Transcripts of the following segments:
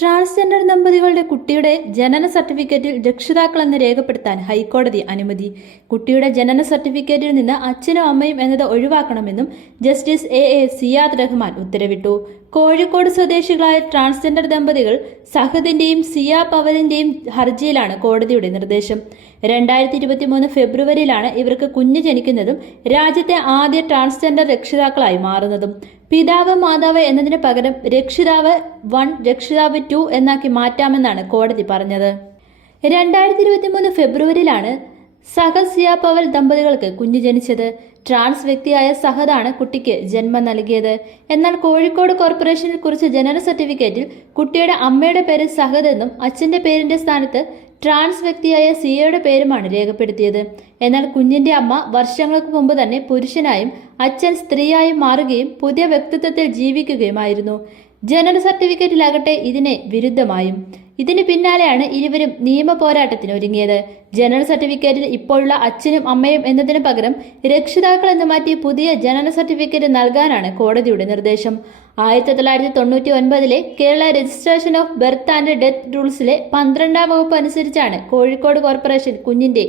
Transgender ദമ്പതികളുടെ കുട്ടിയുടെ ജനന സർട്ടിഫിക്കറ്റിൽ രക്ഷിതാക്കളെന്ന് രേഖപ്പെടുത്താൻ ഹൈക്കോടതി അനുമതി. കുട്ടിയുടെ ജനന സർട്ടിഫിക്കറ്റിൽ നിന്ന് അച്ഛനും അമ്മയും എന്നത് ഒഴിവാക്കണമെന്നും justice A A Siyad Rahman ഉത്തരവിട്ടു. കോഴിക്കോട് സ്വദേശികളായ ട്രാൻസ്ജെൻഡർ ദമ്പതികൾ സഹദിന്റെയും സിയ പവലിന്റെയും ഹർജിയിലാണ് കോടതിയുടെ നിർദ്ദേശം. രണ്ടായിരത്തി ഇരുപത്തി മൂന്ന് ഫെബ്രുവരിയിലാണ് ഇവർക്ക് കുഞ്ഞ് ജനിക്കുന്നതും രാജ്യത്തെ ആദ്യ ട്രാൻസ്ജെൻഡർ രക്ഷിതാക്കളായി മാറുന്നതും. പിതാവ് മാതാവ് എന്നതിന് പകരം രക്ഷിതാവ് വൺ രക്ഷിതാവ് ടു എന്നാക്കി മാറ്റാമെന്നാണ് കോടതി പറഞ്ഞത്. രണ്ടായിരത്തി ഇരുപത്തി മൂന്ന് ഫെബ്രുവരിയിലാണ് സഹദ് സിയ പവൽ ദമ്പതികൾക്ക് കുഞ്ഞു ജനിച്ചത് ട്രാൻസ് വ്യക്തിയായ സഹദാണ് കുട്ടിക്ക് ജന്മം നൽകിയത്. എന്നാൽ കോഴിക്കോട് കോർപ്പറേഷനിൽ കുറിച്ച് ജനന സർട്ടിഫിക്കറ്റിൽ കുട്ടിയുടെ അമ്മയുടെ പേര് സഹദ് എന്നും അച്ഛന്റെ പേരിന്റെ സ്ഥാനത്ത് ട്രാൻസ് വ്യക്തിയായ സിയയുടെ പേരുമാണ് രേഖപ്പെടുത്തിയത്. എന്നാൽ കുഞ്ഞിന്റെ അമ്മ വർഷങ്ങൾക്ക് മുമ്പ് തന്നെ പുരുഷനായും അച്ഛൻ സ്ത്രീയായും മാറുകയും പുതിയ വ്യക്തിത്വത്തിൽ ജീവിക്കുകയുമായിരുന്നു. ജനന സർട്ടിഫിക്കറ്റിലാകട്ടെ ഇതിനെ വിരുദ്ധമായും. ഇതിന് പിന്നാലെയാണ് ഇരുവരും നിയമ പോരാട്ടത്തിന് ഒരുങ്ങിയത്. ജനന സർട്ടിഫിക്കറ്റിൽ ഇപ്പോഴുള്ള അച്ഛനും അമ്മയും എന്നതിന് പകരം രക്ഷിതാക്കൾ എന്ന് മാറ്റി പുതിയ ജനന സർട്ടിഫിക്കറ്റ് നൽകാനാണ് കോടതിയുടെ നിർദ്ദേശം. ആയിരത്തി തൊള്ളായിരത്തി തൊണ്ണൂറ്റി ഒൻപതിലെ Kerala registration of birth and death റൂൾസിലെ പന്ത്രണ്ടാം വകുപ്പ് അനുസരിച്ചാണ് കോഴിക്കോട് കോർപ്പറേഷൻ കുഞ്ഞിന്റെ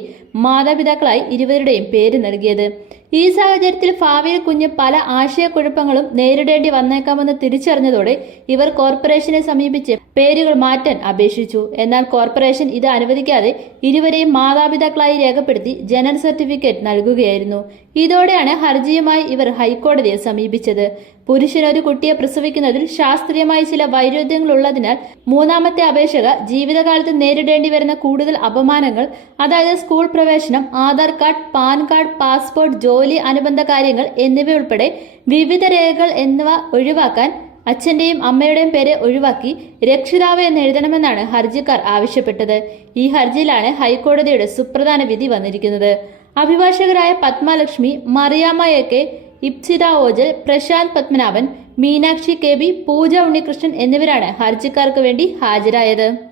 മാതാപിതാക്കളായി ഇരുവരുടെയും പേര് നൽകിയത്. ഈ സാഹചര്യത്തിൽ ഭാവിയിൽ കുഞ്ഞ് പല ആശയക്കുഴപ്പങ്ങളും നേരിടേണ്ടി വന്നേക്കാമെന്ന് തിരിച്ചറിഞ്ഞതോടെ ഇവർ കോർപ്പറേഷനെ സമീപിച്ച് പേരുകൾ മാറ്റാൻ അപേക്ഷിച്ചു. എന്നാൽ കോർപ്പറേഷൻ ഇത് അനുവദിക്കാതെ ഇരുവരെയും മാതാപിതാക്കളായി രേഖപ്പെടുത്തി ജനന സർട്ടിഫിക്കറ്റ് നൽകുകയായിരുന്നു. ഇതോടെയാണ് ഹർജിയുമായി ഇവർ ഹൈക്കോടതിയെ സമീപിച്ചത്. പുരുഷൻ ഒരു കുട്ടിയെ പ്രസവിക്കുന്നതിൽ ശാസ്ത്രീയമായി ചില വൈരുദ്ധ്യങ്ങളുള്ളതിനാൽ മൂന്നാമത്തെ അപേക്ഷക ജീവിതകാലത്ത് നേരിടേണ്ടി വരുന്ന കൂടുതൽ അപമാനങ്ങൾ അതായത് സ്കൂൾ പ്രവേശനം Aadhaar card PAN card passport ജോലി അനുബന്ധ കാര്യങ്ങൾ എന്നിവയുൾപ്പെടെ വിവിധ രേഖകൾ എന്നിവ ഒഴിവാക്കാൻ അച്ഛന്റെയും അമ്മയുടെയും പേര് ഒഴിവാക്കി രക്ഷിതാവ് എന്ന് എഴുതണമെന്നാണ് ഹർജിക്കാർ ആവശ്യപ്പെട്ടത്. ഈ ഹർജിയിലാണ് ഹൈക്കോടതിയുടെ സുപ്രധാന വിധി വന്നിരിക്കുന്നത്. അഭിഭാഷകരായ പത്മലക്ഷ്മി മറിയാമ്മയൊക്കെ ഇപ്സിത ഓജൽ പ്രശാന്ത് പത്മനാഭൻ മീനാക്ഷി കെ ബി പൂജ ഉണ്ണികൃഷ്ണൻ എന്നിവരാണ് ഹർജിക്കാർക്ക് വേണ്ടി ഹാജരായത്.